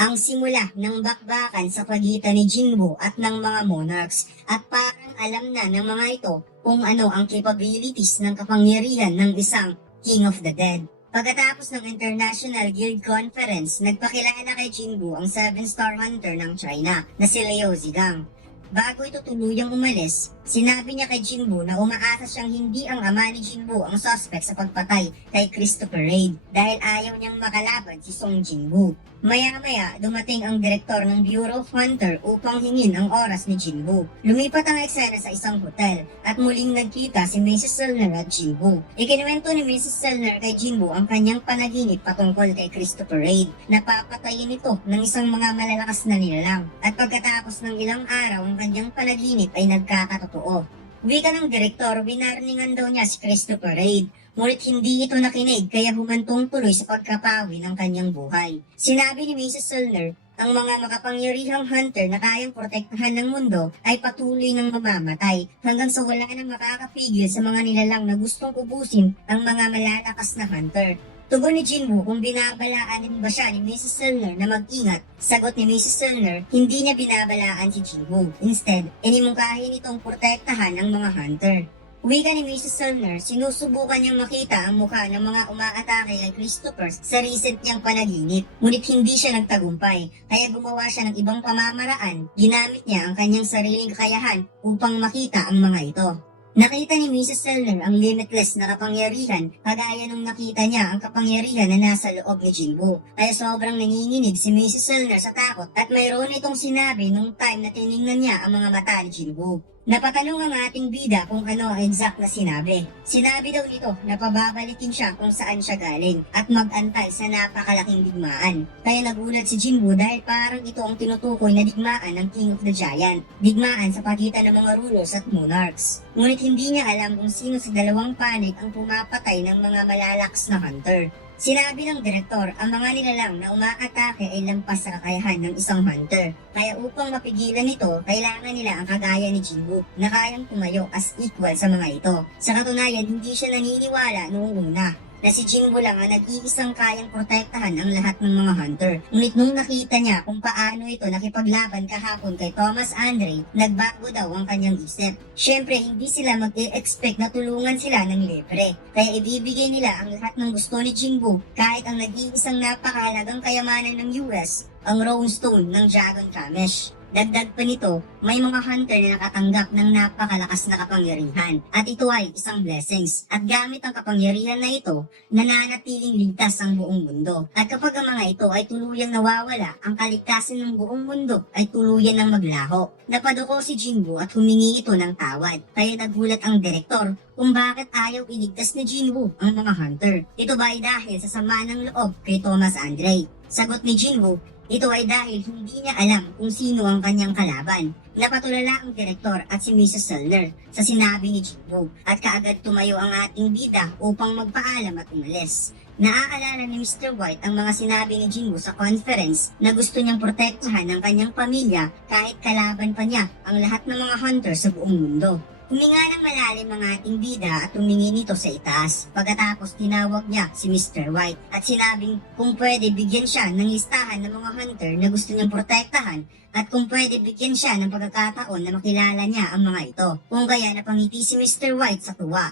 ang simula ng bakbakan sa pagitan ni Jinwoo at ng mga monarchs at parang alam na ng mga ito kung ano ang capabilities ng kapangyarihan ng isang King of the Dead. Pagkatapos ng International Guild Conference, nagpakilala kay Jinwoo ang 7-star hunter ng China na si Liu Zigang. Bago ito tuluyang umalis, sinabi niya kay Jinwoo na umaasa siyang hindi ang ama ni Jinwoo ang suspect sa pagpatay kay Christopher Reid dahil ayaw niyang makalaban si Song Jinwoo. Maya-maya, dumating ang direktor ng Bureau of Hunter upang hingin ang oras ni Jinwoo. Lumipat ang eksena sa isang hotel at muling nagkita si Mrs. Selner at Jinwoo. Ikinuwento ni Mrs. Selner kay Jinwoo ang kanyang panaginip patungkol kay Christopher Reid. Napapatayin ito ng isang mga malalakas na nilalang at pagkatapos ng ilang araw ang kanyang panaginip ay nagkakatotoo. Wika ng direktor, winarningan daw niya si Christopher Reid. Ngunit hindi ito nakinig kaya humantong tuloy sa pagkapawi ng kanyang buhay. Sinabi ni Mrs. Selner, ang mga makapangyarihang hunter na kayang protektahan ng mundo ay patuloy ng mamamatay hanggang sa wala nang makakapigil sa mga nilalang na gustong ubusin ang mga malalakas na hunter. Tugon ni Jinwoo kung binabalaan din ba siya ni Mrs. Selner na mag-ingat. Sagot ni Mrs. Selner, hindi niya binabalaan si Jinwoo. Instead, inimungkahi nitong protektahan ang mga hunter. Wika ni Mrs. Selner, sinusubukan niyang makita ang mukha ng mga umaatake kay Christopher sa recent niyang panaginip. Ngunit hindi siya nagtagumpay, kaya gumawa siya ng ibang pamamaraan. Ginamit niya ang kanyang sariling kakayahan upang makita ang mga ito. Nakita ni Mrs. Selner ang limitless na kapangyarihan kagaya nung nakita niya ang kapangyarihan na nasa loob ni Jinwoo. Kaya sobrang nanginginig si Mrs. Selner sa takot at mayroon itong sinabi nung time na tiningnan niya ang mga mata ni Jinwoo. Napatanong ang ating bida kung ano ang exact na sinabi. Sinabi daw nito na pababalikin siya kung saan siya galing at mag-antay sa napakalaking digmaan. Kaya nagulat si Jinwoo dahil parang ito ang tinutukoy na digmaan ng King of the Giant. Digmaan sa pagitan ng mga rulers at monarchs. Ngunit hindi niya alam kung sino sa dalawang panig ang pumapatay ng mga malalakas na hunter. Sinabi ng direktor, ang mga nilalang na umaatake ay lampas sa kakayahan ng isang hunter. Kaya upang mapigilan ito, kailangan nila ang kagaya ni Jinwoo na kayang tumayo as equal sa mga ito. Sa katunayan, hindi siya naniniwala noong una na si Jinwoo lang ang nag-iisang kayang protektahan ang lahat ng mga hunter. Ngunit nung nakita niya kung paano ito nakipaglaban kahapon kay Thomas Andre, nagbago daw ang kanyang isip. Siyempre, hindi sila mag-e-expect na tulungan sila ng libre. Kaya ibibigay nila ang lahat ng gusto ni Jinwoo kahit ang nag-iisang napakahalagang kayamanan ng US, ang Rune Stone ng Dragon Kamesh. Dagdag pa nito, may mga hunter na nakatanggap ng napakalakas na kapangyarihan at ito ay isang blessings at gamit ang kapangyarihan na ito, nananatiling ligtas ang buong mundo. At kapag ang mga ito ay tuluyang nawawala, ang kaligtasan ng buong mundo ay tuluyan ng maglaho. Napaduko si Jinwoo at humingi ito ng tawad, kaya nagulat ang direktor kung bakit ayaw iligtas ni Jinwoo ang mga hunter. Ito ba ay dahil sa sama ng loob kay Thomas Andre? Sagot ni Jinwoo, ito ay dahil hindi niya alam kung sino ang kanyang kalaban. Napatulala ang direktor at si Mrs. Selner sa sinabi ni Jinwoo at kaagad tumayo ang ating bida upang magpaalam at umalis. Naaalala ni Mr. White ang mga sinabi ni Jinwoo sa conference na gusto niyang protektahan ng kanyang pamilya kahit kalaban pa niya ang lahat ng mga hunter sa buong mundo. Huminga ng malalim ang ating bida at tumingin nito sa itaas. Pagkatapos tinawag niya si Mr. White at sinabing kung pwede bigyan siya ng listahan ng mga hunter na gusto niyang protektahan at kung pwede bigyan siya ng pagkakataon na makilala niya ang mga ito. Kung kaya napangiti si Mr. White sa tuwa.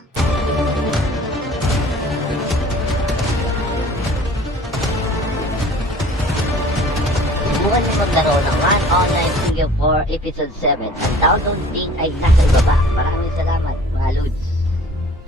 Subukan niyo maglaro ng Run Online Studio 4 Episode 7. Ang download link ay nasa baba. Maraming salamat, mga Lods.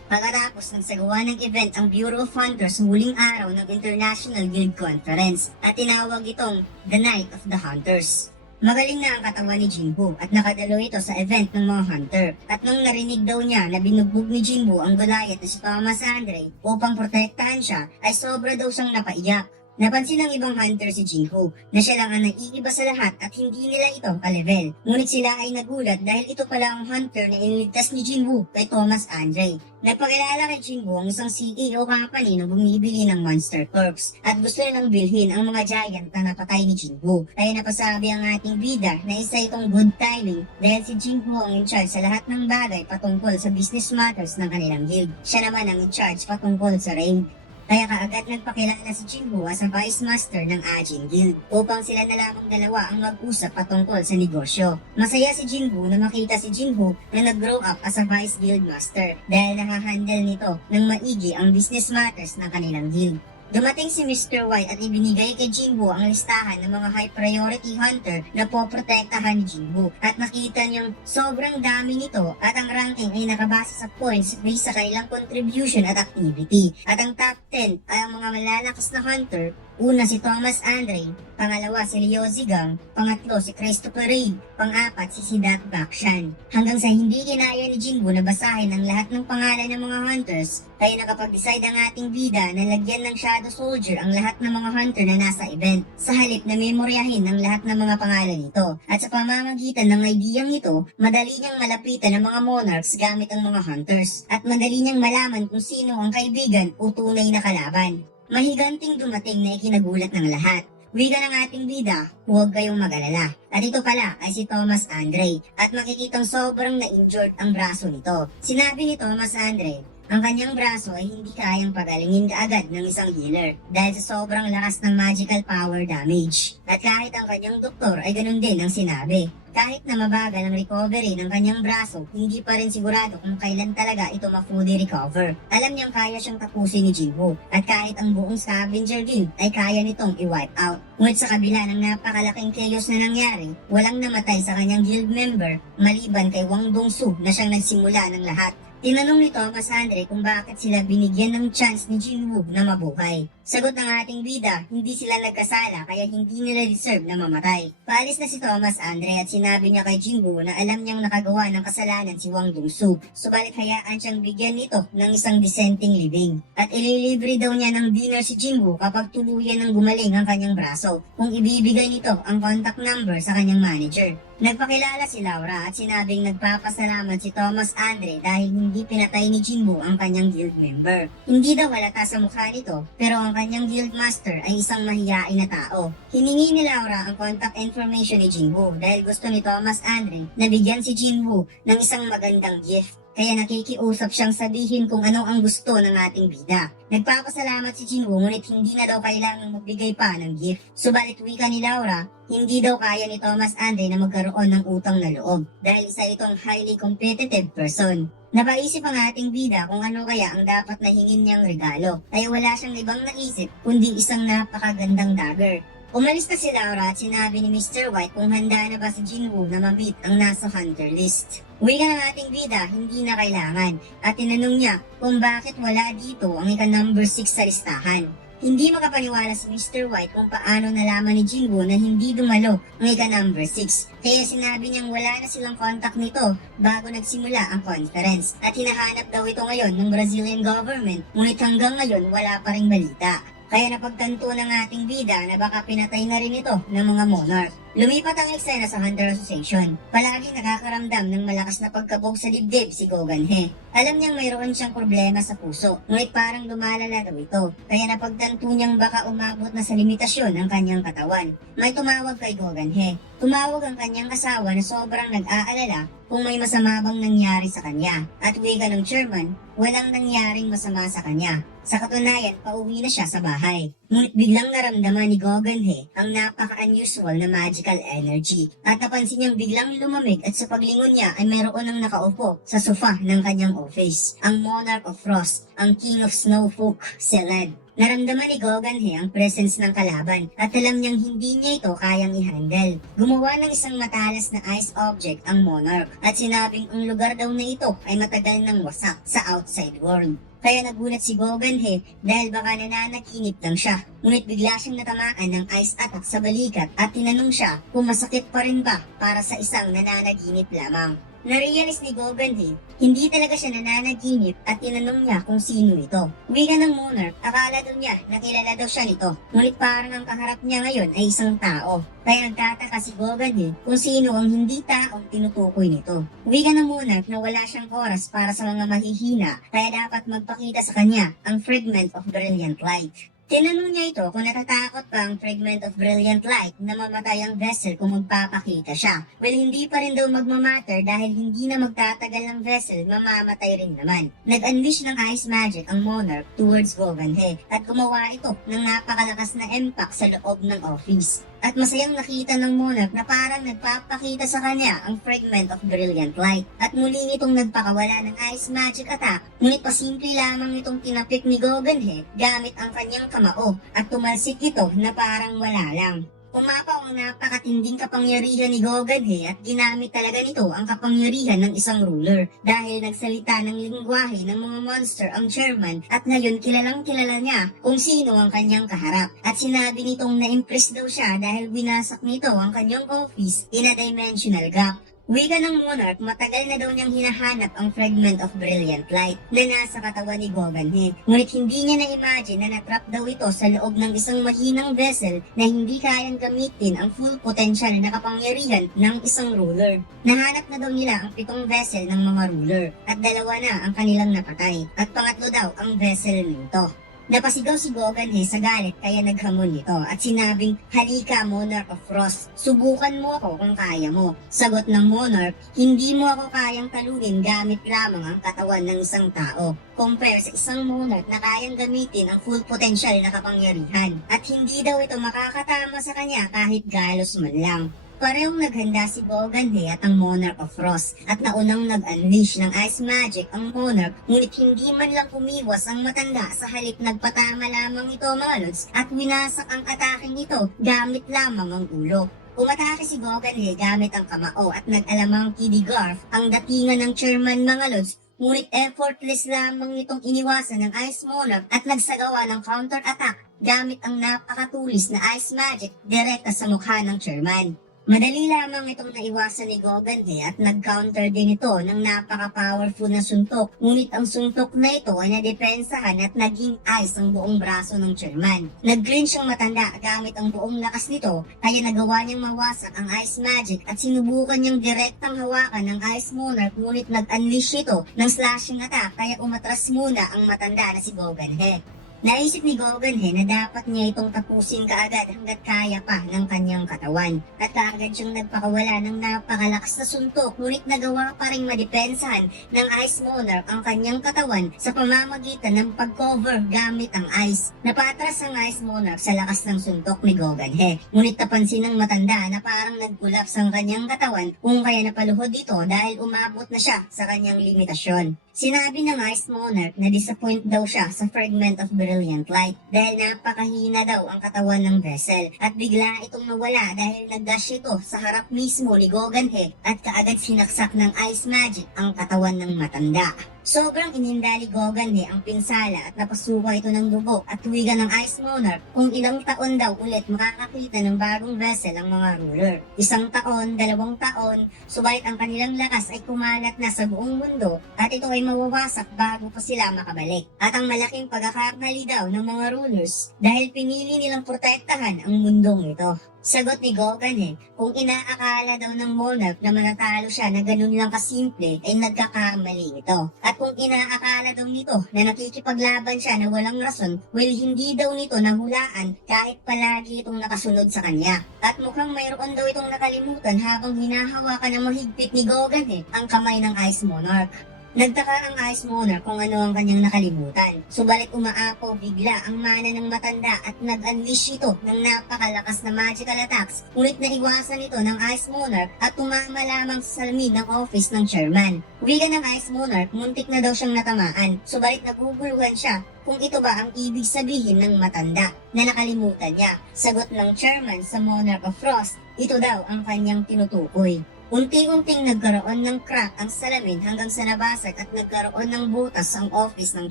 Pagkatapos ng sagawa ng event ang Bureau of Hunters muling araw ng International Guild Conference at tinawag itong The Night of the Hunters. Magaling na ang katawan ni Jinwoo at nakadalo ito sa event ng mga hunter. At nung narinig daw niya na binugbog ni Jinwoo ang Goliath na si Thomas Andre upang protektahan siya, ay sobra daw siyang napaiyak. Napansin ng ibang hunter si Jinwoo na siya lang ang naiiba sa lahat at hindi nila ito ka-level. Ngunit sila ay nagulat dahil ito pala ang hunter na iniligtas ni Jinwoo kay Thomas Andre. Nagpakilala kay Jinwoo ang isang CEO company na bumibili ng Monster Corps at gusto nilang bilhin ang mga giant na napatay ni Jinwoo. Kaya napasabi ang ating bida na isa itong good timing dahil si Jinwoo ang in charge sa lahat ng bagay patungkol sa business matters ng kanilang guild. Siya naman ang in charge patungkol sa raid. Kaya kaagad nagpakilala si Jinwoo as a Vice Master ng Ajin Guild upang sila na lamang dalawa ang mag-usap patungkol sa negosyo. Masaya si Jinwoo na makita si Jinwoo na nag-grow up as a Vice Guild Master dahil nakahandle nito ng maigi ang business matters ng kanilang guild. Dumating si Mr. White at ibinigay kay Jinwoo ang listahan ng mga high priority hunter na poprotektahan ni Jinwoo at nakita niyang sobrang dami nito at ang ranking ay nakabase sa points based sa kanilang contribution at activity. At ang top 10 ay ang mga malalakas na hunter. Una si Thomas Andre, pangalawa si Liu Zigang, pangatlo si Christopher Reid, pang-apat si Siddharth Bakshan. Hanggang sa hindi kinaya ni Jinwoo na basahin ang lahat ng pangalan ng mga hunters, kaya nakapag-decide ang ating bida na lagyan ng Shadow Soldier ang lahat ng mga hunter na nasa event, sa halip na memoryahin ang lahat ng mga pangalan nito. At sa pamamagitan ng ideyang ito, madali niyang malapitan ang mga monarchs gamit ang mga hunters, at madali niyang malaman kung sino ang kaibigan o tunay na kalaban. Mahiganting dumating na ikinagulat ng lahat. Wika ng ating bida, huwag kayong mag-alala. At ito pala ay si Thomas Andre at makikitang sobrang na-injured ang braso nito. Sinabi ni Thomas Andre, ang kanyang braso ay hindi kayang pagalingin kaagad ng isang healer dahil sa sobrang lakas ng magical power damage. At kahit ang kanyang doktor ay ganun din ang sinabi. Kahit na mabagal ang recovery ng kanyang braso, hindi pa rin sigurado kung kailan talaga ito ma-fully recover. Alam niyang kaya siyang tapusin ni Jinwoo at kahit ang buong Scavenger Guild ay kaya nitong i-wipe out. Ngunit sa kabila ng napakalaking chaos na nangyari, walang namatay sa kanyang guild member maliban kay Wang Dongsu na siyang nagsimula ng lahat. Tinanong ni Thomas Andre kung bakit sila binigyan ng chance ni Jinwoo na mabuhay. Sagot ng ating bida, hindi sila nagkasala kaya hindi nila deserve na mamatay. Paalis na si Thomas Andre at sinabi niya kay Jinwoo na alam niyang nakagawa ng kasalanan si Wang Dongsu. Subalit hayaan siyang bigyan nito ng isang dissenting living. At ililibre daw niya ng dinner si Jinwoo kapag tuluyan ng gumaling ang kanyang braso kung ibibigay nito ang contact number sa kanyang manager. Nagpakilala si Laura at sinabing nagpapasalamat si Thomas Andre dahil hindi pinatay ni Jinwoo ang kanyang guild member. Hindi daw halata sa mukha nito, pero ang kanyang guild master ay isang mahiyain na tao. Hiningi ni Laura ang contact information ni Jinwoo dahil gusto ni Thomas Andre na bigyan si Jinwoo ng isang magandang gift. Kaya nakikiusap siyang sabihin kung ano ang gusto ng ating bida. Nagpapasalamat si Jinwoo ngunit hindi na daw kailangang magbigay pa ng gift. Subalit wika ni Laura, hindi daw kaya ni Thomas Andre na magkaroon ng utang na loob dahil isa itong highly competitive person. Napaisip ang ating bida kung ano kaya ang dapat na hingin niyang regalo. Ay wala siyang ibang naisip kundi isang napakagandang dagger. Umalis na si Laura at sinabi ni Mr. White kung handa na ba si Jinwoo na ma-meet ang nasa hunter list. Uwi ka ng ating bida, hindi na kailangan, at tinanong niya kung bakit wala dito ang ika-number 6 sa listahan. Hindi makapaniwala si Mr. White kung paano nalaman ni Jinwoo na hindi dumalo ang ika-number 6. Kaya sinabi niyang wala na silang contact nito bago nagsimula ang conference at hinahanap daw ito ngayon ng Brazilian government, ngunit hanggang ngayon wala pa ring balita. Kaya napagtanto ng ating bida na baka pinatay na rin ito ng mga monarch. Lumipat ang eksena sa Hunter Association. Palagi nakakaramdam ng malakas na pagkabog sa dibdib si Gogan He. Alam niyang mayroon siyang problema sa puso, ngunit parang lumalala daw ito. Kaya napagtanto niyang baka umabot na sa limitasyon ang kanyang katawan. May tumawag kay Gogan He. Tumawag ang kanyang asawa na sobrang nag-aalala kung may masama bang nangyari sa kanya. At wika ng chairman, walang nangyaring masama sa kanya. Sa katunayan, pauwi na siya sa bahay. Ngunit biglang naramdaman ni Gogan He ang napaka-unusual na magical energy. At napansin niyang biglang lumamig at sa paglingon niya ay mayroon ng nakaupo sa sofa ng kanyang office. Ang Monarch of Frost, ang King of Snowfolk, Seled. Naramdaman ni Gogan He ang presence ng kalaban at alam niyang hindi niya ito kayang i-handle. Gumawa ng isang matalas na ice object ang Monarch at sinabing ang lugar daw na ito ay matagal nang wasak sa outside world. Kaya nagulat si Gogan He dahil baka nananaginip lang siya. Ngunit bigla siyang natamaan ng ice attack sa balikat at tinanong siya kung masakit pa rin ba para sa isang nananaginip lamang. Narealize ni Gogan He, hindi talaga siya nananaginip at tinanong niya kung sino ito. Wika ng Monarch, akala daw niya na kilala daw siya nito. Ngunit parang ang kaharap niya ngayon ay isang tao. Kaya nagtataka si Gogan He kung sino ang hindi taong tinutukoy nito. Wika ng Monarch na wala siyang oras para sa mga mahihina kaya dapat magpakita sa kanya ang fragment of brilliant light. Tinanong niya ito kung natatakot pa ang fragment of brilliant light na mamatay ang vessel kung magpapakita siya. Well, hindi pa rin daw magmamatter dahil hindi na magtatagal ang vessel, mamamatay rin naman. Nag-unleash ng ice magic ang monarch towards Goghanhe at gumawa ito ng napakalakas na impact sa loob ng office. At masayang nakita ng monarch na parang nagpapakita sa kanya ang fragment of brilliant light. At muli itong nagpakawala ng ice magic attack, ngunit pasimple lamang itong tinapik ni Goghanhe gamit ang kanyang kamao at tumalsik ito na parang wala lang. Umapaw ang napakatinding kapangyarihan ni Goghanhe at ginamit talaga nito ang kapangyarihan ng isang ruler dahil nagsalita ng lingwahe ng mga monster ang chairman at ngayon kilalang kilala niya kung sino ang kanyang kaharap at sinabi nitong na-impress daw siya dahil winasak nito ang kanyang office in a dimensional gap. Wika ng monarch, matagal na daw niyang hinahanap ang fragment of brilliant light na nasa katawan ni Goghanhe. Ngunit hindi niya na-imagine na natrap daw ito sa loob ng isang mahinang vessel na hindi kayang gamitin ang full potential na kapangyarihan ng isang ruler. Nahanap na daw nila ang 7 vessel ng mga ruler at 2 na ang kanilang napatay at 3 daw ang vessel nito. Napasigaw si Goghanhe sa galit kaya naghamon nito at sinabing, "Halika, Monarch of Frost, subukan mo ako kung kaya mo." Sagot ng Monarch, "Hindi mo ako kayang talunin gamit lamang ang katawan ng isang tao. Compare sa isang monarch na kayang gamitin ang full potential na kapangyarihan at hindi daw ito makakatama sa kanya kahit galos man lang." Parehong naghanda si Goghanhe at ang Monarch of Frost at naunang nag-unleash ng ice magic ang monarch ngunit hindi man lang umiwas ang matanda sa halip nagpatama lamang ito mga lods at winasak ang ataking ito gamit lamang ang ulo. Umatake si Goghanhe gamit ang kamao at nag-alamang Kidigarf ang datingan ng chairman mga lods ngunit effortless lamang itong iniwasan ng Ice Monarch at nagsagawa ng counter-attack gamit ang napakatulis na ice magic direkta sa mukha ng chairman. Madali lamang itong naiwasan ni Goghanhe at nag-counter din ito ng napaka-powerful na suntok. Ngunit ang suntok na ito ay nadepensahan at naging ice ang buong braso ng chairman. Nag-clinch ang matanda gamit ang buong lakas nito kaya nagawa niyang mawasak ang ice magic at sinubukan niyang direktang hawakan ng ice monarch ngunit nag-unleash ito ng slashing attack kaya umatras muna ang matanda na si Goghanhe. Naisip ni Goghanhe na dapat niya itong tapusin kaagad hanggat kaya pa ng kanyang katawan. At kaagad siyang nagpakawala ng napakalakas na suntok ngunit nagawa pa rin madepensahan ng Ice Monarch ang kanyang katawan sa pamamagitan ng pag-cover gamit ang ice. Napatras ang Ice Monarch sa lakas ng suntok ni Goghanhe. Ngunit napansin ng matanda na parang nag-collapse ang kanyang katawan kung kaya napaluhod ito dahil umabot na siya sa kanyang limitasyon. Sinabi ng Ice Monarch na disappoint daw siya sa fragment of brilliant light dahil napakahina daw ang katawan ng vessel at bigla itong nawala dahil nag-dash ito sa harap mismo ni Goghanhe at kaagad sinaksak ng ice magic ang katawan ng matanda. Sobrang inindali Goghanhe ang pinsala at napasuka ito ng dugo at tuwigan ng Ice Monarch kung ilang taon daw ulit makakakita ng bagong vessel ang mga ruler. 1 taon, 2 taon, subalit ang kanilang lakas ay kumalat na sa buong mundo at ito ay mawawasak bago pa sila makabalik. At ang malaking pagkakamali daw ng mga rulers dahil pinili nilang protektahan ang mundong ito. Sagot ni Goghanhe, kung inaakala daw ng monarch na manatalo siya na ganun lang kasimple, ay nagkakamali ito. At kung inaakala daw nito na nakikipaglaban siya na walang rason, well hindi daw nito nahulaan kahit palagi itong nakasunod sa kanya. At mukhang mayroon daw itong nakalimutan habang hinahawakan ng mahigpit ni Goghanhe ang kamay ng Ice Monarch. Nagtaka ang Ice Monarch kung ano ang kanyang nakalimutan. Subalit umaapaw bigla ang mana ng matanda at nag-unleash ito ng napakalakas na magical attacks. Ngunit naiwasan ito ng Ice Monarch at tumama lamang sa salamin ng office ng chairman. Wika ng Ice Monarch, muntik na daw siyang natamaan. Subalit naguguluhan siya kung ito ba ang ibig sabihin ng matanda na nakalimutan niya. Sagot ng chairman sa Monarch of Frost, ito daw ang kanyang tinutukoy. Unti-unting nagkaroon ng crack ang salamin hanggang sa nabasag at nagkaroon ng butas ang office ng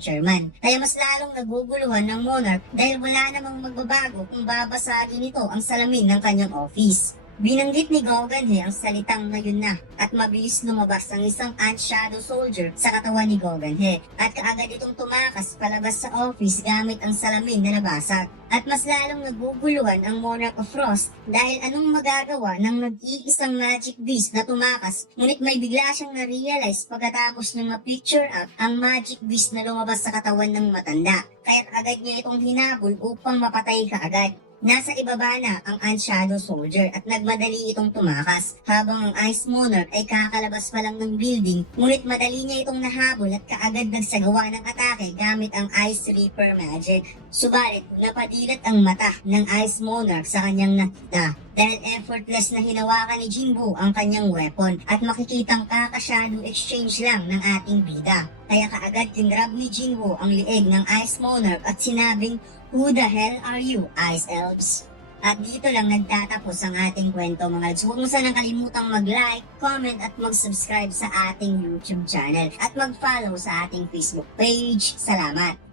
chairman. Kaya mas lalong naguguluhan ng monarch dahil wala namang magbabago kung babasagin ito ang salamin ng kanyang office. Binanggit ni Gogenhe ang salitang ngayon na at mabilis lumabas ang isang Ant Shadow Soldier sa katawan ni Gogenhe at kaagad itong tumakas palabas sa office gamit ang salamin na nabasag. At mas lalong naguguluhan ang Monarch of Frost dahil anong magagawa ng nag-iisang magic beast na tumakas ngunit may bigla siyang na-realize pagkatapos niyang ma-picture up ang magic beast na lumabas sa katawan ng matanda. Kaya't agad niya itong hinabol upang mapatay kaagad. Nasa ibaba na ang Ant Shadow Soldier at nagmadali itong tumakas habang ang Ice Monarch ay kakalabas pa lang ng building ngunit madali niya itong nahabol at kaagad nagsagawa ng atake gamit ang Ice Reaper magic. Subalit napadilat ang mata ng Ice Monarch sa kanyang nakita dahil effortless na hinawakan ni Jinbu ang kanyang weapon at makikitang kaka-shadow exchange lang ng ating bida. Kaya kaagad kinrab ni Jinbu ang lieg ng Ice Monarch at sinabing, "Who the hell are you, Ice Elves?" At dito lang nagtatapos ang ating kwento mga lods. Huwag mo sanang kalimutang mag-like, comment at mag-subscribe sa ating YouTube channel at mag-follow sa ating Facebook page. Salamat!